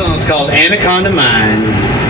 song's called Anaconda Mine.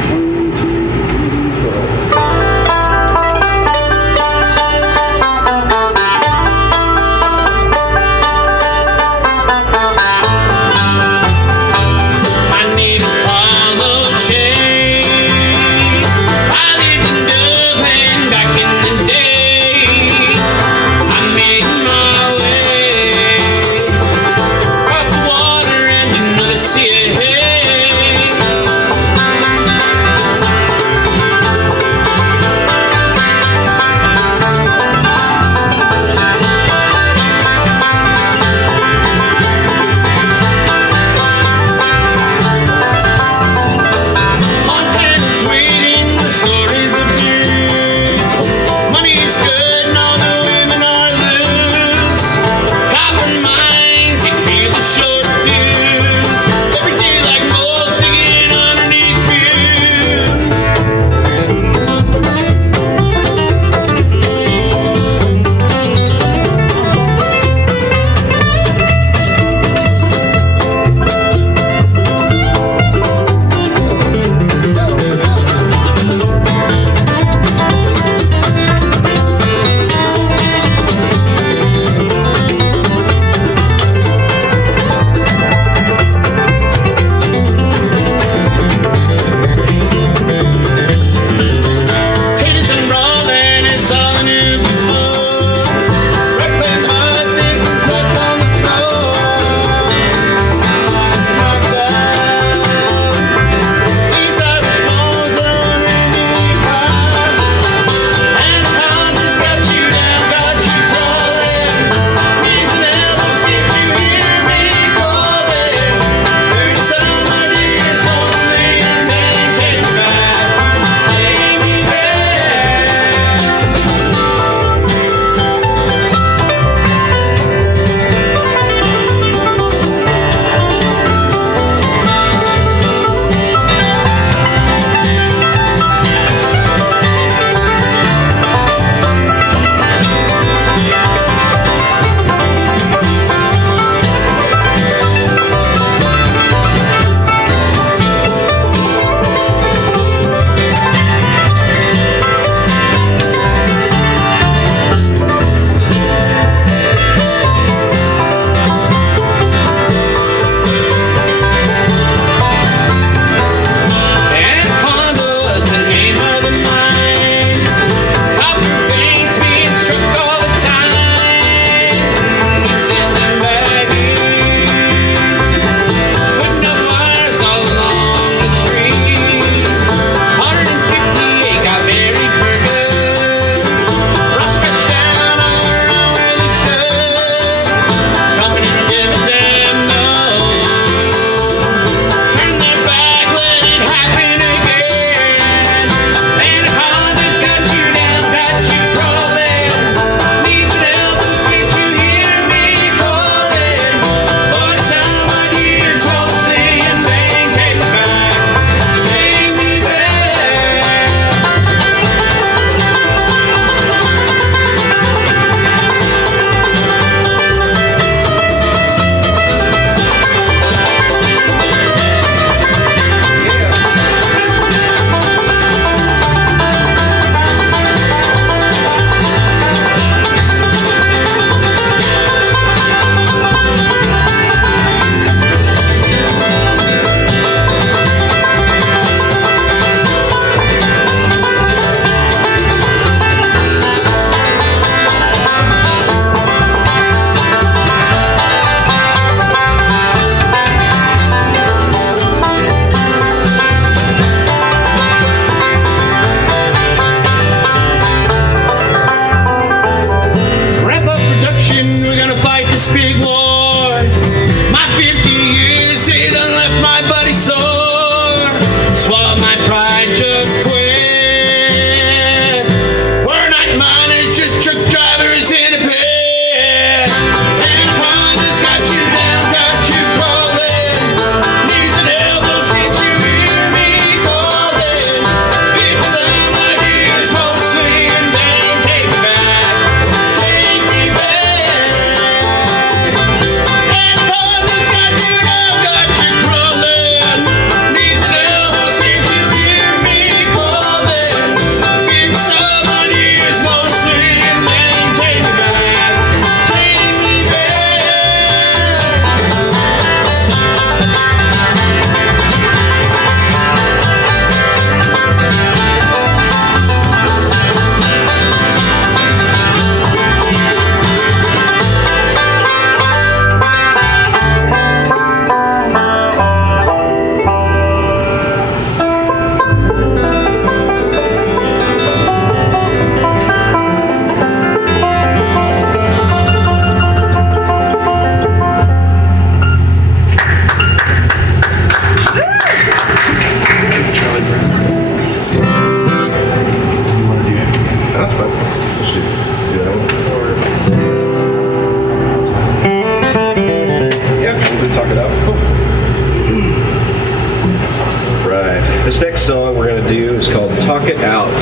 This next song we're going to do is called Talk It Out.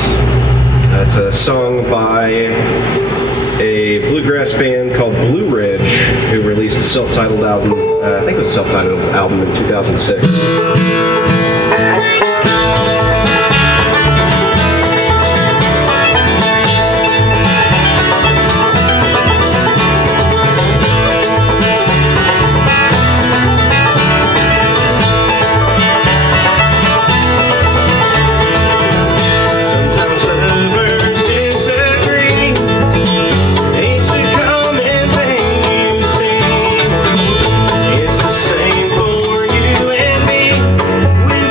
It's a song by a bluegrass band called Blue Ridge, who released a self-titled album, I think it was a self-titled album in 2006. Same for you and me when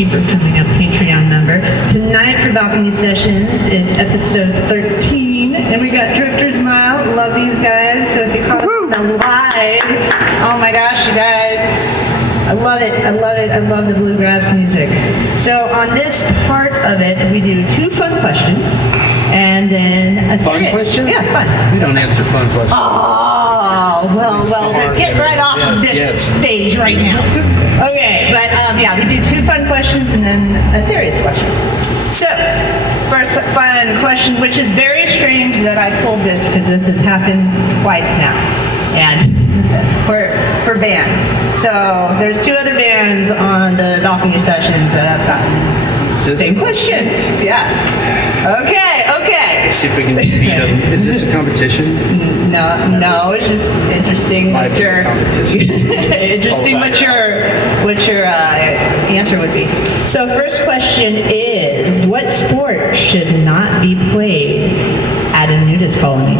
Thank you for coming up, Patreon member. Tonight for Balcony Sessions, it's episode 13, and we got Drifter's Mile. Love these guys. So if you caught them live, oh my gosh, you guys. I love it. I love it. I love the bluegrass music. So on this part of it, we do 2 fun questions, and then a Fun questions? Yeah, fun. We don't answer fun questions. Oh, well, then get right off of this stage right now. Okay, but yeah, we do 2 fun questions and then a serious question. So, first fun question, which is very strange that I pulled this because this has happened twice now, and for bands. So there's 2 other bands on the balcony sessions that have gotten same questions. Yeah. Okay. See if we can beat them. Is this a competition? No, it's just interesting Life what is your a competition. interesting what your answer would be. So first question is, what sport should not be played at a nudist colony?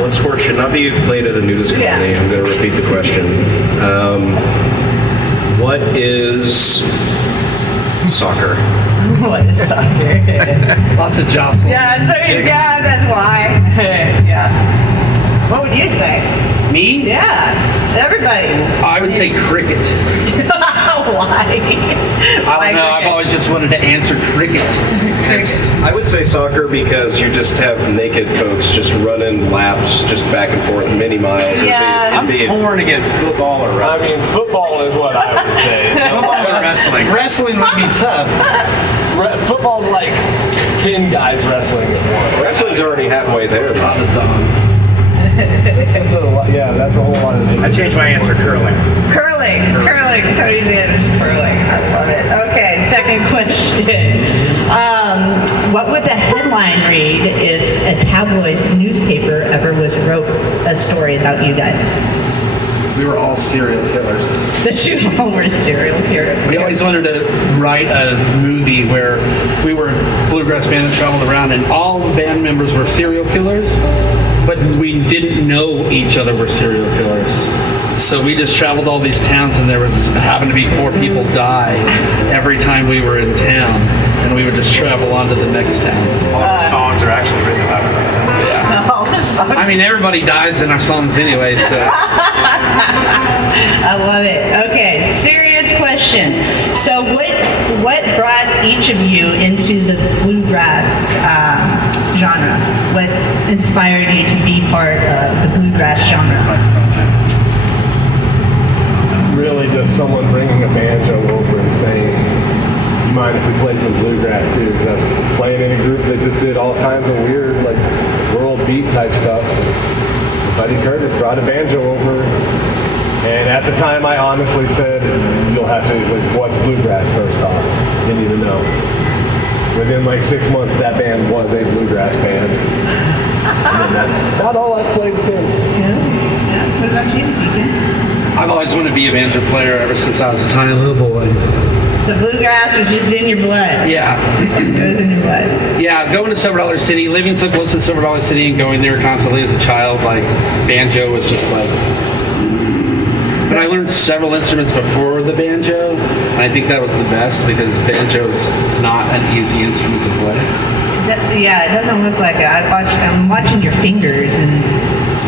What sport should not be played at a nudist colony? Yeah. I'm going to repeat the question. What is soccer? What is soccer? Lots of jostling. Yeah, that's why. Yeah. What would you say? Me? Yeah, everybody. I would say cricket. Why? I don't know. I've always just wanted to answer cricket. I would say soccer because you just have naked folks just running laps just back and forth many miles. Yeah. I'm torn against football or wrestling. I mean, football is what I would say. Football or wrestling. Wrestling would be tough. Football's like 10 guys wrestling at once. Wrestling's already halfway there. A lot of dogs. It's just that's a whole lot of I changed my answer, curling. Curling. Cody's answer is curling. I love it. Okay, second question. What would the headline read if a tabloid newspaper ever wrote a story about you guys? We were all serial killers. That you all were serial killers. We always wanted to write a movie where we were a bluegrass band that traveled around and all the band members were serial killers, but we didn't know each other were serial killers. So we just traveled all these towns and there happened to be 4 people die every time we were in town, and we would just travel on to the next town. All our songs are actually written about it. I mean, everybody dies in our songs anyway, so. I love it. Okay, serious question. So what brought each of you into the bluegrass genre? What inspired you to be part of the bluegrass genre? really just someone bringing a banjo over and saying, you mind if we play some bluegrass too? Because I was playing in a group that just did all kinds of weird, like, world beat type stuff. Buddy Curtis brought a banjo over, and at the time I honestly said, you'll have to, like, what's bluegrass first off? Didn't even know. Within like 6 months, that band was a bluegrass band. And then that's about all I've played since. Yeah. What about you, Deacon? I've always wanted to be a banjo player ever since I was a tiny little boy. So bluegrass was just in your blood. Yeah. It was in your blood. Yeah, going to Silver Dollar City, living so close to Silver Dollar City and going there constantly as a child, like, banjo was just like... But I learned several instruments before the banjo, and I think that was the best because banjo is not an easy instrument to play. Yeah, it doesn't look like it. I'm watching your fingers, and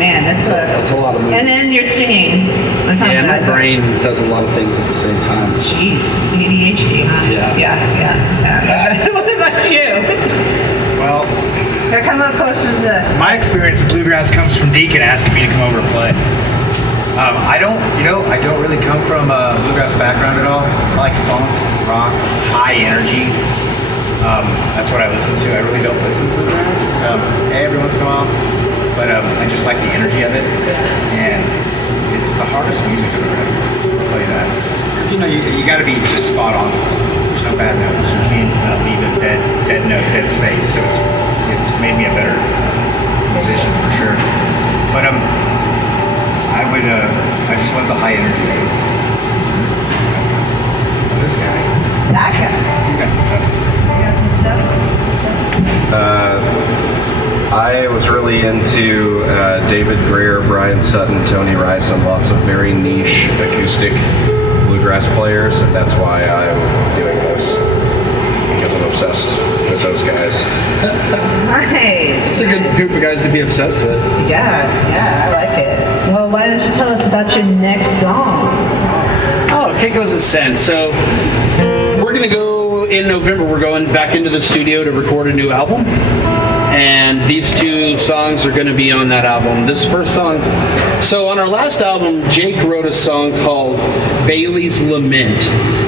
man, that's a lot of movement. And then you're singing. Yeah, my brain does a lot of things at the same time. Jeez, ADHD, huh? Yeah. Yeah. What about you? Well, Here, come up closer to the... my experience of bluegrass comes from Deacon asking me to come over and play. I don't really come from a bluegrass background at all. I like funk, rock, high energy. That's what I listen to. I really don't listen to bluegrass every once in a while, but I just like the energy of it, and it's the hardest music I've ever heard. I'll tell you that. Because you got to be just spot on with this thing. There's no bad notes. You can't leave a dead note, dead space. So it's made me a better musician for sure. But I just love the high energy. This guy, That guy. he's got some stuff to say. You got some stuff? I was really into David Greer, Brian Sutton, Tony Rice, and lots of very niche acoustic bluegrass players, and that's why I'm doing this, because I'm obsessed with those guys. Nice. It's a good group of guys to be obsessed with. Yeah, I like it. Well, why don't you tell us about your next song? Oh, Keiko's Ascent. So we're going to go in November. We're going back into the studio to record a new album. And these two songs are going to be on that album. This first song, so on our last album, Jake wrote a song called Bailey's Lament.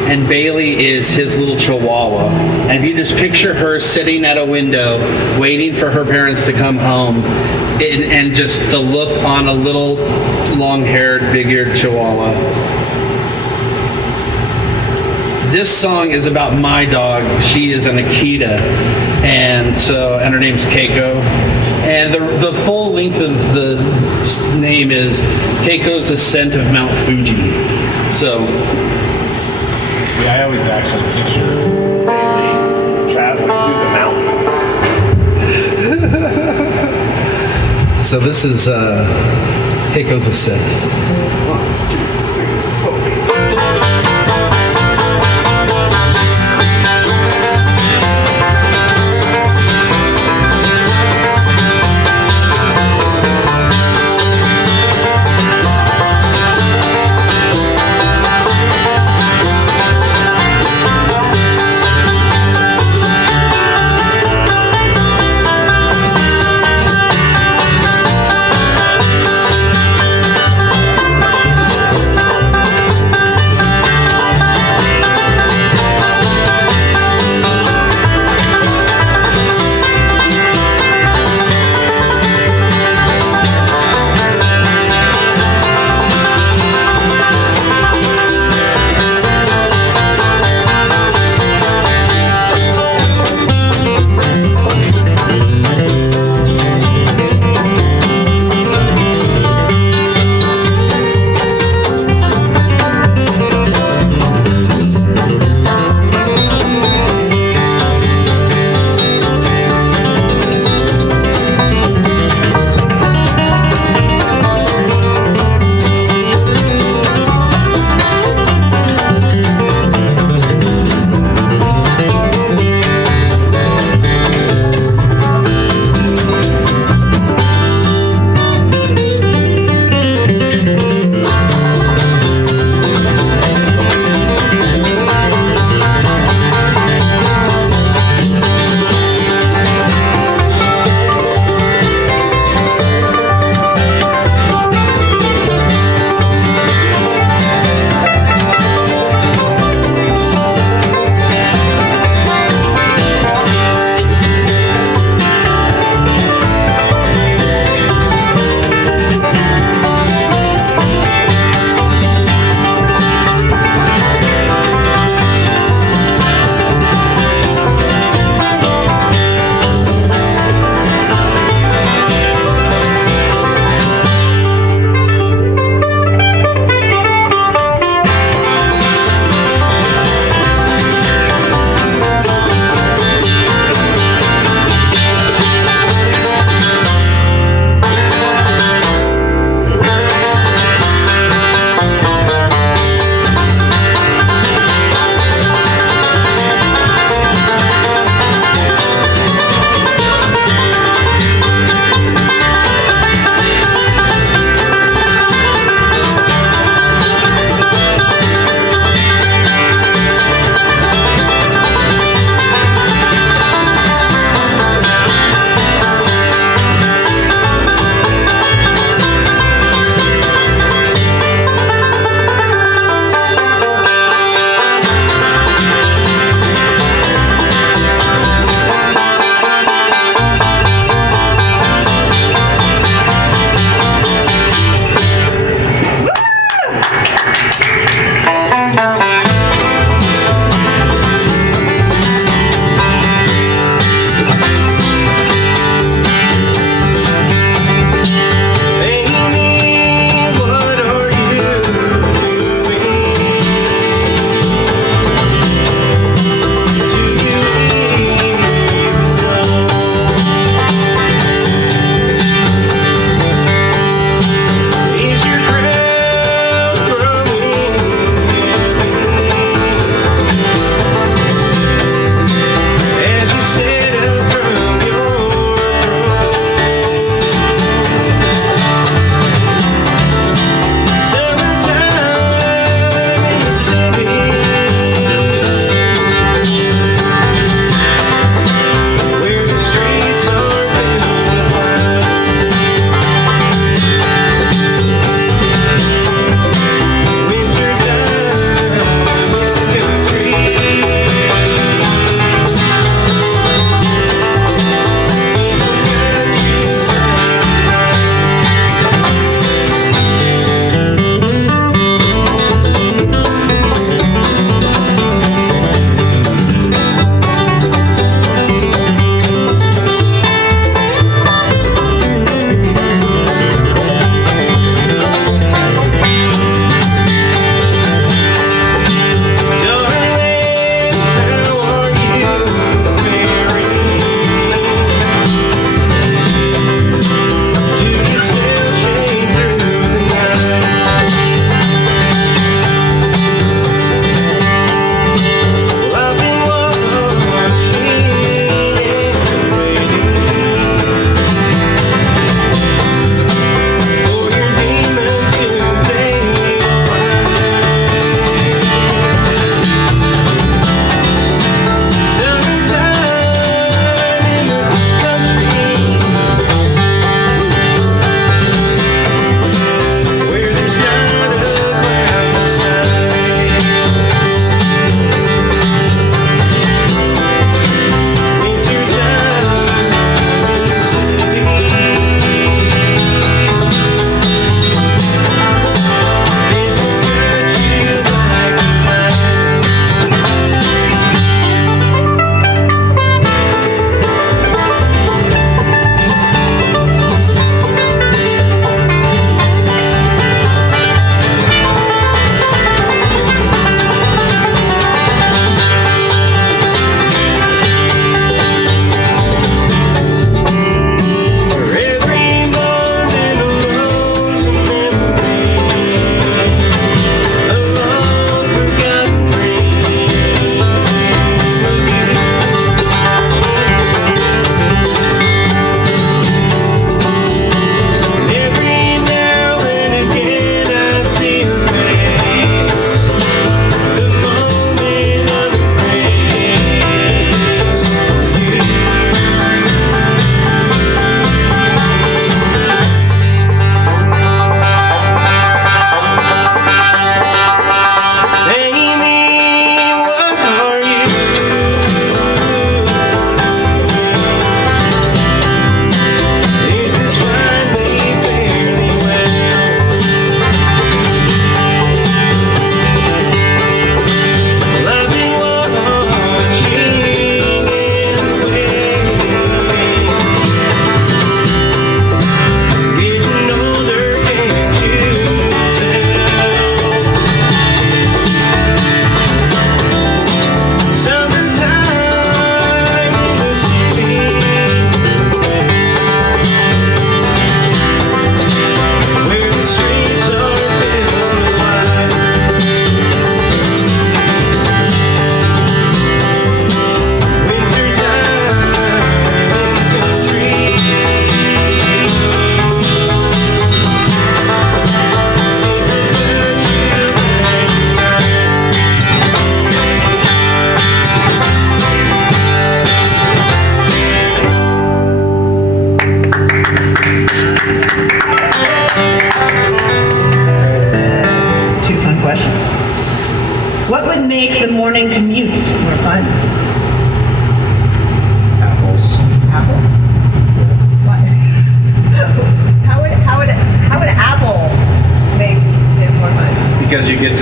And Bailey is his little chihuahua. And if you just picture her sitting at a window, waiting for her parents to come home, and just the look on a little long-haired, big-eared chihuahua. This song is about my dog. She is an Akita, and her name's Keiko. And the full length of the name is Keiko's Ascent of Mount Fuji. So, See, I always actually picture Bailey traveling through the mountains. so this is Keiko's Ascent.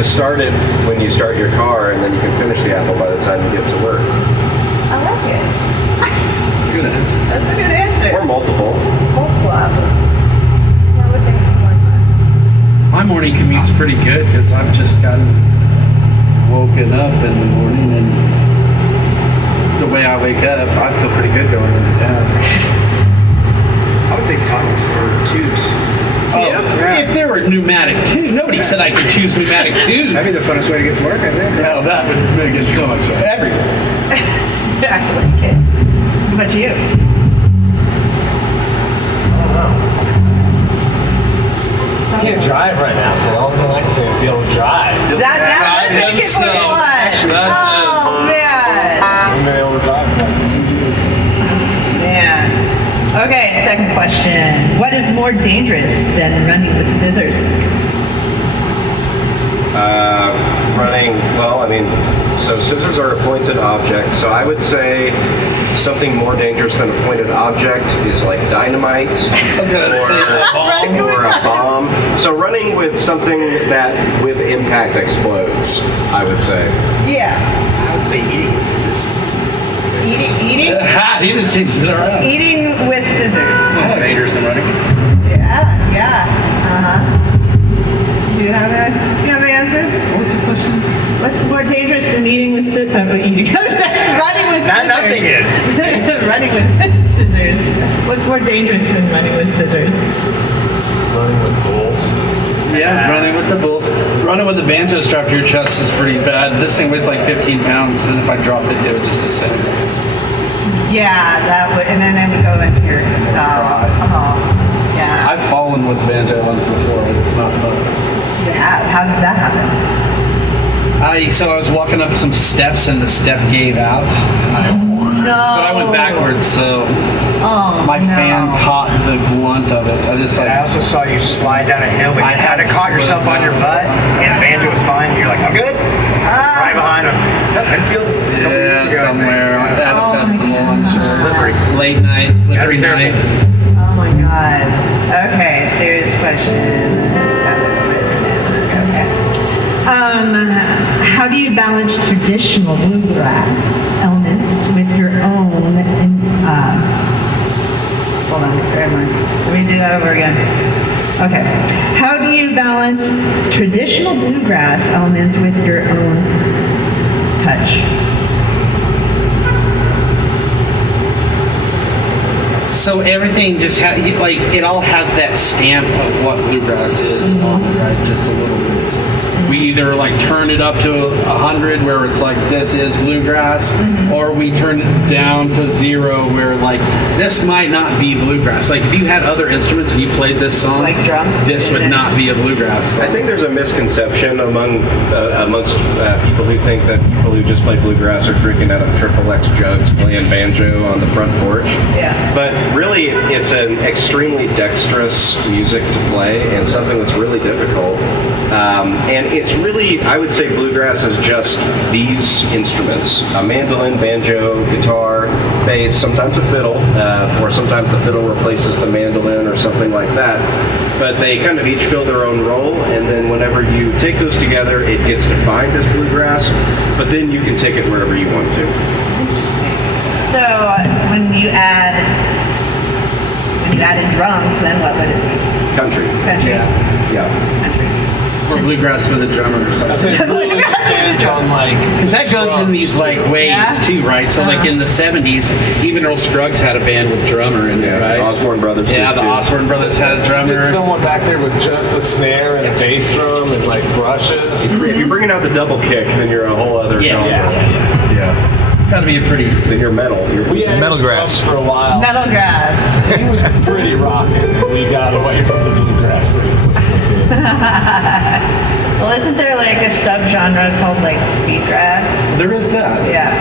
start it when you start your car, and then you can finish the apple by the time you get to work. I like it. That's a good answer. That's a good answer. Or multiple. Multiple apples. What would they be like? My morning commute's pretty good because I've just gotten woken up in the morning, and the way I wake up, I feel pretty good going into town. I would say tunnels or tubes. If there were pneumatic tubes, nobody said I could choose pneumatic tubes. That'd be the funnest way to get to work, I think. No, that would make it so much everywhere. I like it. What about you? I can't drive right now, so the only thing I can say is be able to drive. That's make it what you want. Oh, man. I've been able to drive for like 2 years. Man. Okay, second question. What is more dangerous than running with scissors? So scissors are a pointed object, so I would say something more dangerous than a pointed object is like dynamite I was gonna say a bomb. or a bomb. So running with something that with impact explodes, I would say. Yes. I would say eating with scissors. Eating? He just changed it around. Eating with scissors. More dangerous than running. Yeah. Do you have an answer? What's the question? What's more dangerous than eating with scissors? Running with scissors. Nothing is. Running with scissors. What's more dangerous than running with scissors? Running with bulls. Yeah, running with the bulls. Running with the banjo strapped to your chest is pretty bad. This thing weighs like 15 pounds, and if I dropped it, it would just descend. Yeah, that would, and then it would go into your. Yeah. I've fallen with banjo on the floor, and it's not fun. How did that happen? So I was walking up some steps, and the step gave out. No. But I went backwards, so my fan caught the blunt of it. I also saw you slide down a hill, but I you had to had caught slid yourself on down. your butt, and the banjo was fine. You're like, I'm good. Right behind him. Is that Enfield? Yeah, somewhere at a festival. And Just slippery. Late night, slippery Gotta be night. Oh my god. Okay, serious question. Okay. How do you balance traditional bluegrass elements with your own? Hold on, let me do that over again. Okay. How do you balance traditional bluegrass elements with your own touch? So everything just like it all has that stamp of what bluegrass is on it, right? Just a little bit. We either like turn it up to 100 where it's like this is bluegrass, or we turn it down to 0 where like this might not be bluegrass. Like if you had other instruments and you played this song, Like drums? this would not be a bluegrass I song. think there's a misconception amongst people who think that people who just play bluegrass are drinking out of triple X jugs playing banjo on the front porch. Yeah. But really, it's an extremely dexterous music to play and something that's really difficult. And it's really, I would say bluegrass is just these instruments. A mandolin, banjo, guitar, bass, sometimes a fiddle, or sometimes the fiddle replaces the mandolin or something like that. But they kind of each fill their own role, and then whenever you take those together, it gets defined as bluegrass, but then you can take it wherever you want to. So when you added drums, then what would it be? Country. Country. Yeah. Country. Or bluegrass with a drummer or I something. say really depends on like. Because that goes in these like ways Yeah. too, right? So like in the 70s, even Earl Scruggs had a band with drummer in there, right? Osborne Brothers Yeah, did the too. Osborne Brothers had a Get drummer. someone back there with just a snare and a bass drum and like brushes. If you're bringing out the double kick, then you're a whole other genre. Yeah. It's got to be a pretty. Then you're metal. We had Metal drums grass. for a while. Metal grass. He was pretty rocking, and we got away from the bluegrass pretty quickly. Well, isn't there like a subgenre called like speedgrass? There is that. Yeah.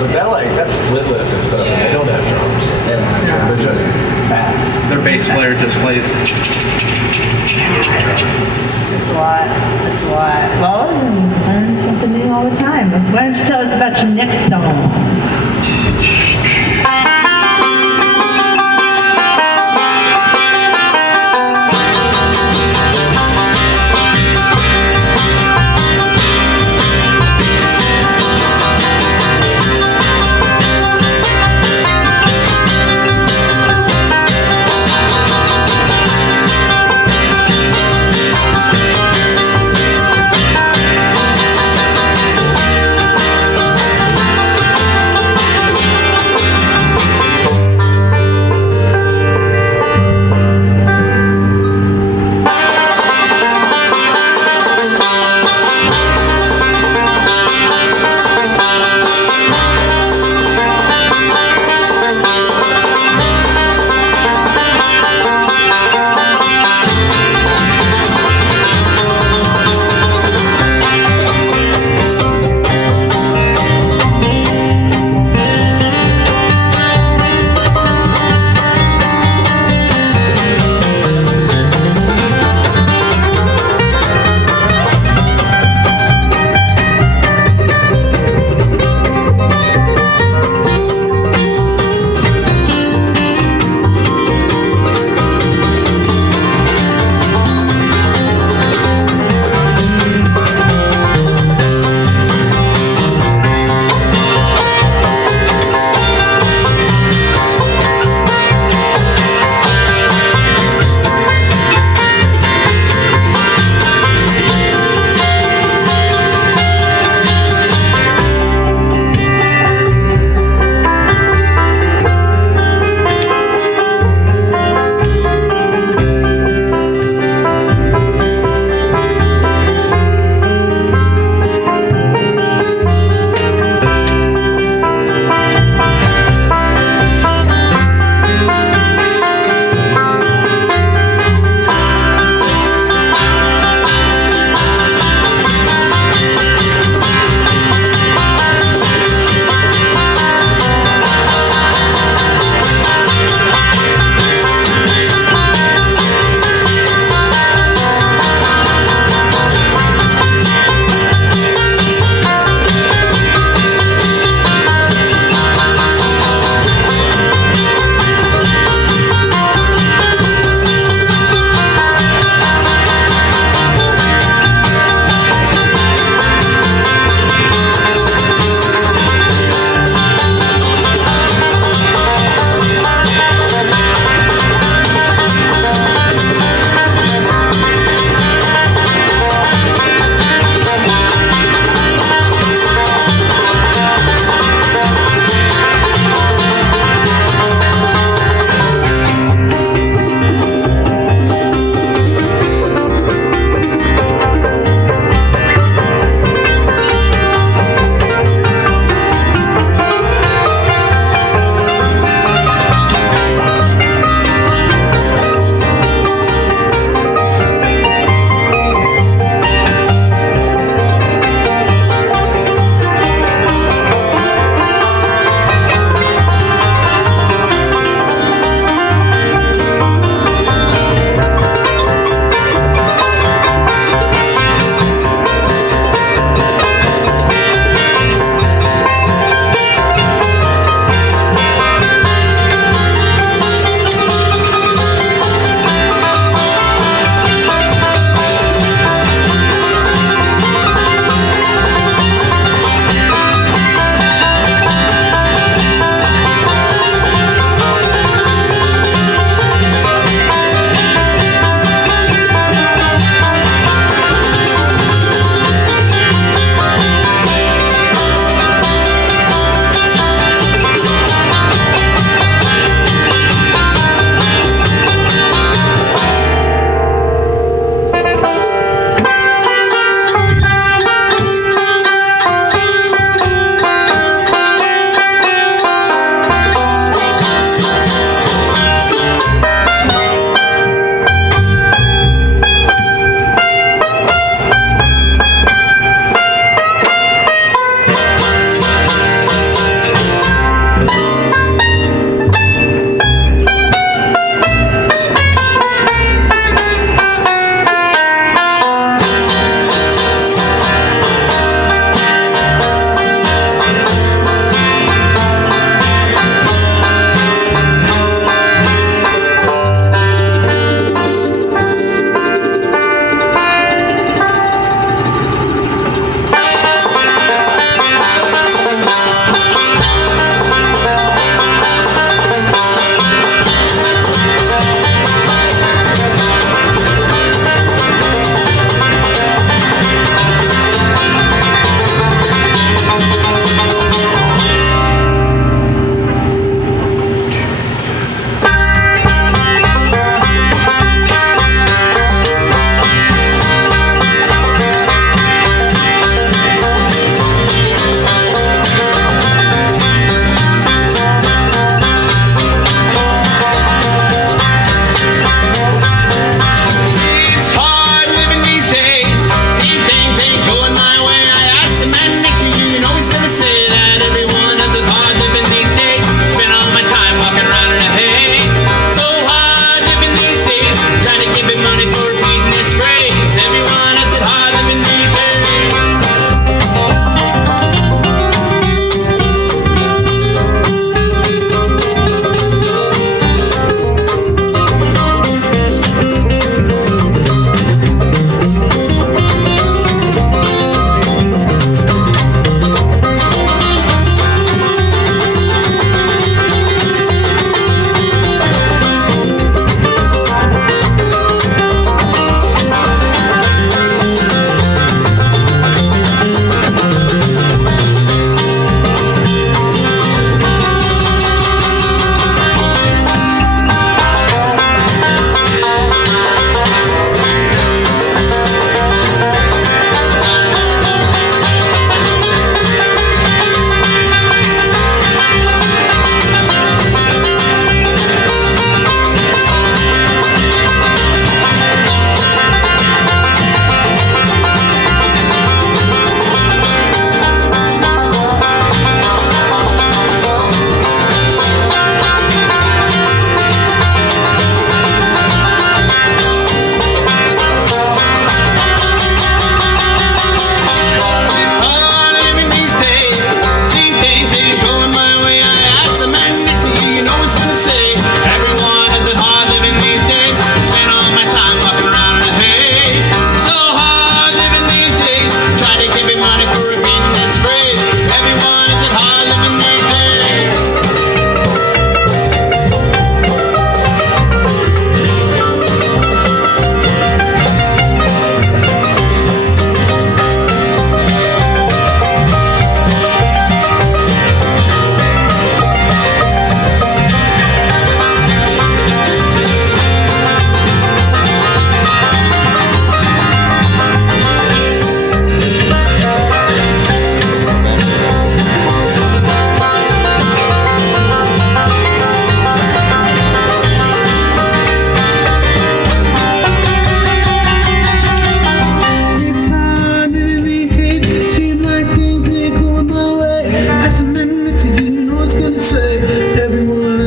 But that's split lip and stuff. And they don't have drums. They're just fast. Their bass player just plays. It's a lot. It's a lot. Well, you learn something new all the time. Why don't you tell us about your next song?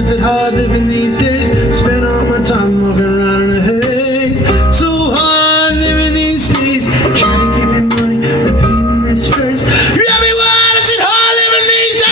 is it hard living these days? Spend all my time walking around in a haze. So hard living these days. Trying to give me money, repeating this phrase. Everyone, is it hard living these days?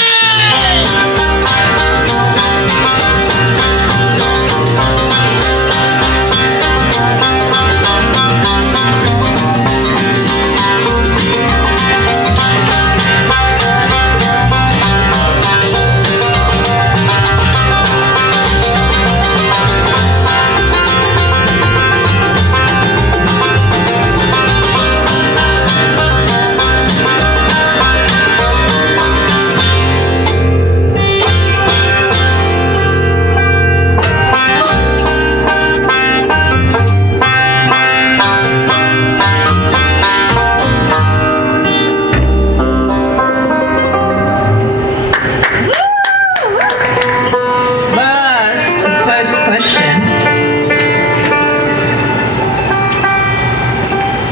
First question.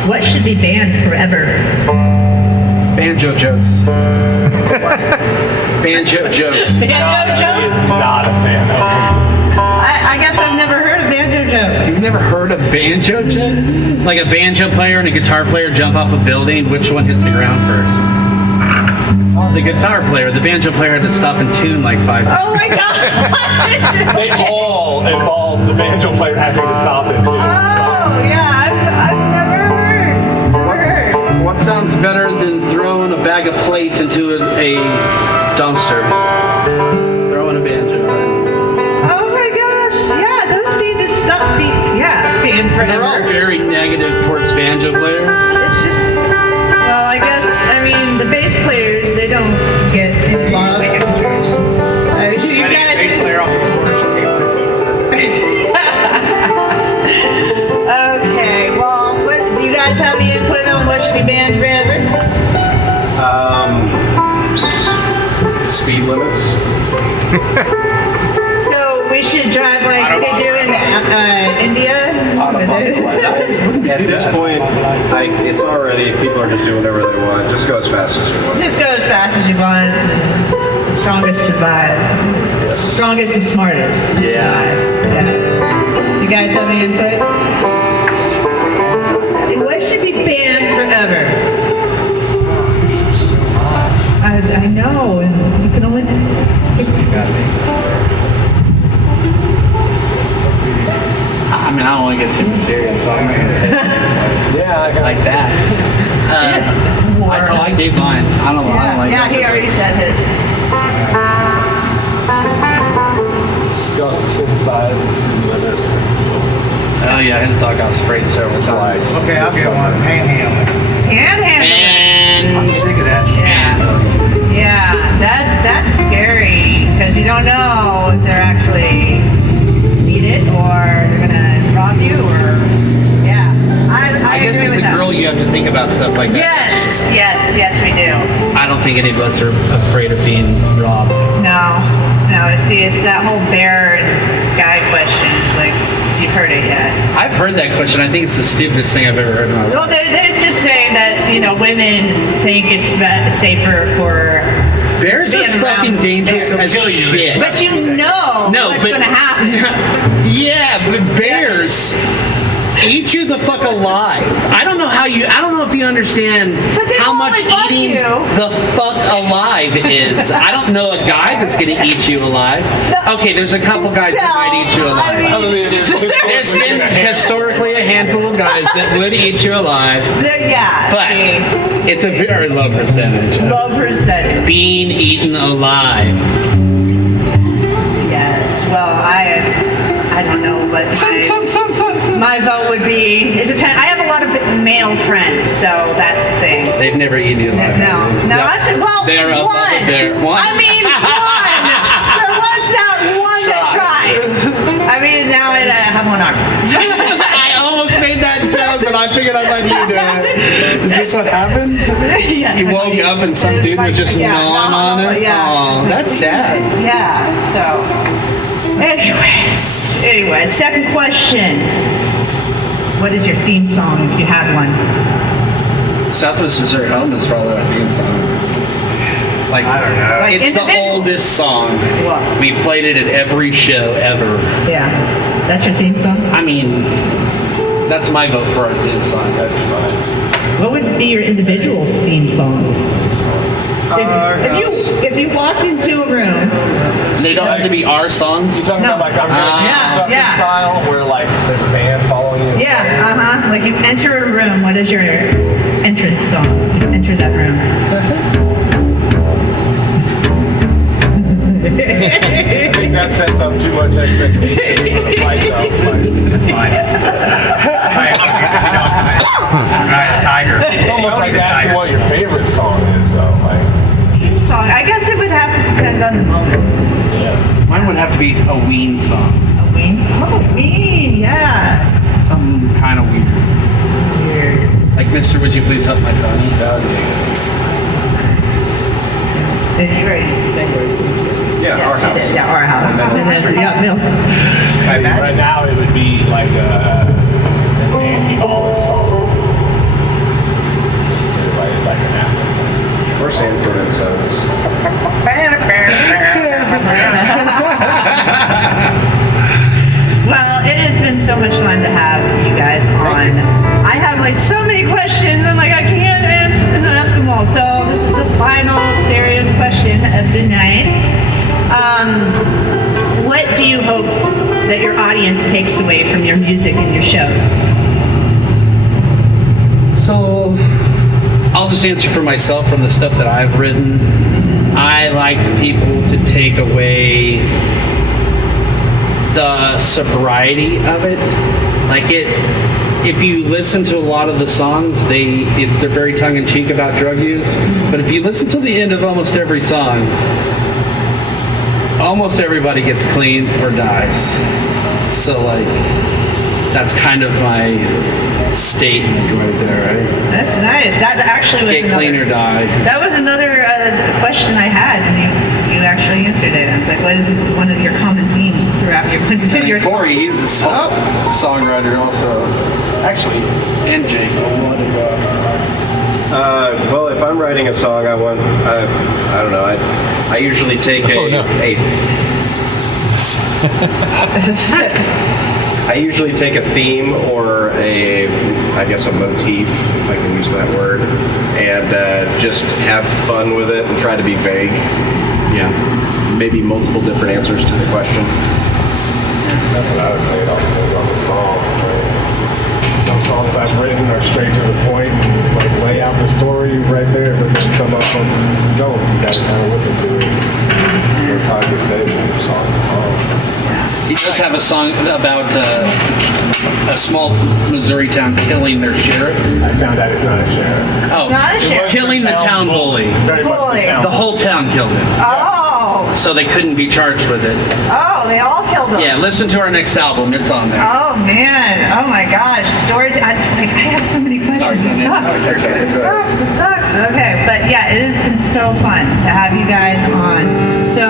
What should be banned forever? Banjo jokes. Banjo jokes. Banjo jokes? Not a fan of it. I guess I've never heard a banjo joke. You've never heard a banjo joke? Like a banjo player and a guitar player jump off a building, which one hits the ground first? The guitar player. The banjo player had to stop and tune like 5 times. Oh my god! They all involve the banjo player having to stop it. Oh yeah, I've never heard. What sounds better than throwing a bag of plates into a dumpster? Throwing a banjo. Oh my gosh! Yeah, those need to stop being banned They're all forever. very negative towards banjo players. It's just, well, I guess the bass players, they don't get any love. You Bass guys. player off the board should pay for the pizza. Okay, well, do you guys have any input on what should be banned forever? Speed limits. So we should drive like they do in India? At this point, it's already, people are just doing whatever they want. Just go as fast as you want. Just go as fast as you want. The strongest survive. Strongest and smartest survive. Yes. You guys have any input? What should be banned forever? I know, and you can only. I mean, I don't want to get super serious, so I'm not going to say like that. I gave mine. I don't like Yeah, he already said his. Skunks inside the city limits. Oh yeah, his dog got sprayed several times. Okay, I'll get one. Panhandling. Panhandling. I'm sick of that shit. Yeah, that's scary because you don't know if they're actually need it or they're gonna rob you or I guess agree as with a that. girl, you have to think about stuff like that. Yes, we do. I don't think any of us are afraid of being robbed. No. See, it's that whole bear and guy question. It's like, you've heard it yet? I've heard that question. I think it's the stupidest thing I've ever heard in my life. Well, they're just saying that women think it's safer for. Bears are fucking dangerous as shit. But what's gonna happen. Yeah, but bears eat you the fuck alive. I don't know if you understand how much eating the fuck alive is. I don't know a guy that's gonna eat you alive. Okay, there's a couple guys that might eat you alive. There's been historically a handful of guys that would eat you alive. But it's a very low percentage. Low percentage. Being eaten alive. Yes. Well, I don't know, but my vote would be. It depends. I have a lot of male friends, so that's the thing. They've never eaten you alive. No. That's one. They're up there. One. I mean, one. There was that one that tried. I mean, now I have one arm. I almost made that joke, but I figured I'd let you do it. Is this what happened? Yes. You woke up and some dude was just gnawing on it? Yeah. Oh, that's sad. Yeah. So, anyway, second question. What is your theme song if you had one? Southwest Missouri Home is probably our theme song. Like, I don't know. Like it's the individual. oldest song. What? We played it at every show ever. Yeah. That's your theme song? I mean, that's my vote for our theme song. That'd be fine. What would be your individual theme songs? If you walked into a room, They don't have to be our songs. Something No. like I'm going Yeah, something yeah. style where like there's a band following you. yeah, like you enter a room, what is your entrance song? You enter that room. I think that sets up too much expectation for the fight though. That's fine. That's my answer. Right, the tiger. It's almost like asking what your favorite song is though. Like, Theme song, I guess it would have to depend on the moment. Mine would have to be a Ween song. A Ween? Oh, Ween, yeah. Something kind of weird. Weird. Like, Mr. Would You Please Help My Pony? Did you already say yours? Yeah, Our she House. did. Yeah, Our House. Yeah, Mills. right now it would be like an Nancy Wallace song. It's like an anthem. Or Sanford and Sons. Well, it has been so much fun to have you guys on. I have like so many questions. I'm like, I can't ask them all. So this is the final serious question of the night. What do you hope that your audience takes away from your music and your shows? So, I'll just answer for myself from the stuff that I've written. I like people to take away the sobriety of it. Like if you listen to a lot of the songs, they're very tongue-in-cheek about drug use. But if you listen to the end of almost every song, almost everybody gets clean or dies. So like, that's kind of my statement right there, right? That's nice. That actually was Get clean or die. That was another question I had, and you actually answered it. I was like, what is one of your common themes throughout your And Corey, he's a songwriter also. Actually, and Jake. Well, if I'm writing a song, I don't know. I usually take I usually take a theme or I guess a motif, if I can use that word, and just have fun with it and try to be vague. Yeah, maybe multiple different answers to the question. That's what I would say. It all depends on the song. Some songs I've written are straight to the point and like lay out the story right there, but then some of them don't. You gotta kind of listen to it. So it's hard to say from song to song. He does have a song about a small Missouri town killing their sheriff. I found out it's not a sheriff. Oh, Not a sheriff. killing the town bully. Very much Bully. the town. The whole town killed him, Oh, so they couldn't be charged with it. they all killed them. Yeah, listen to our next album. It's on there. Oh man! Oh my gosh! Story. I have so many questions. It sucks. It sucks. Okay, but yeah, it has been so fun to have you guys on. So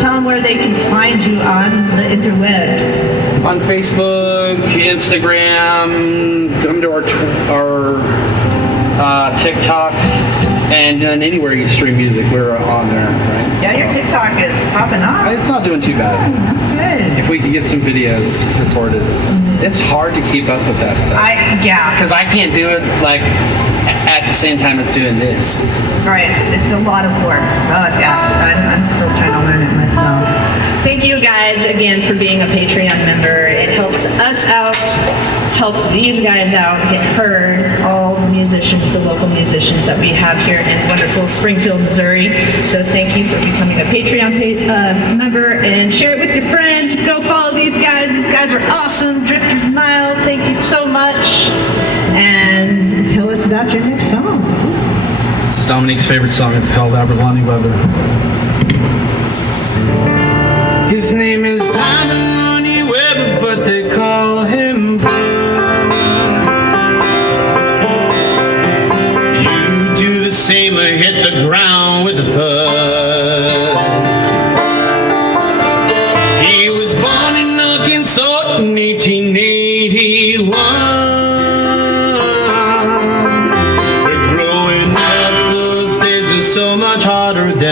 tell them where they can find you on the interwebs. On Facebook, Instagram, come to our TikTok, and anywhere you stream music, we're on there. Right? Yeah, your TikTok is popping off. It's not doing too bad. Good. If we can get some videos recorded, it's hard to keep up with that stuff. Yeah. Because I can't do it like at the same time as doing this. Right. It's a lot of work. Oh yes, I'm still trying to learn it myself. Thank you guys again for being a Patreon member. It helps us out, help these guys out, get heard, all the musicians, the local musicians that we have here in wonderful Springfield, Missouri. So thank you for becoming a Patreon member, and share it with your friends. Go follow these guys. These guys are awesome. Drifters Mile, thank you so much. And tell us about your next song. It's Dominique's favorite song. It's called Aberlani Weather. His name is Aberlani Weather, but they call him Blue. You do the same or hit the ground with a thud. He was born in Arkansas in 1881. But growing up, those days are so much harder than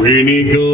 When it goes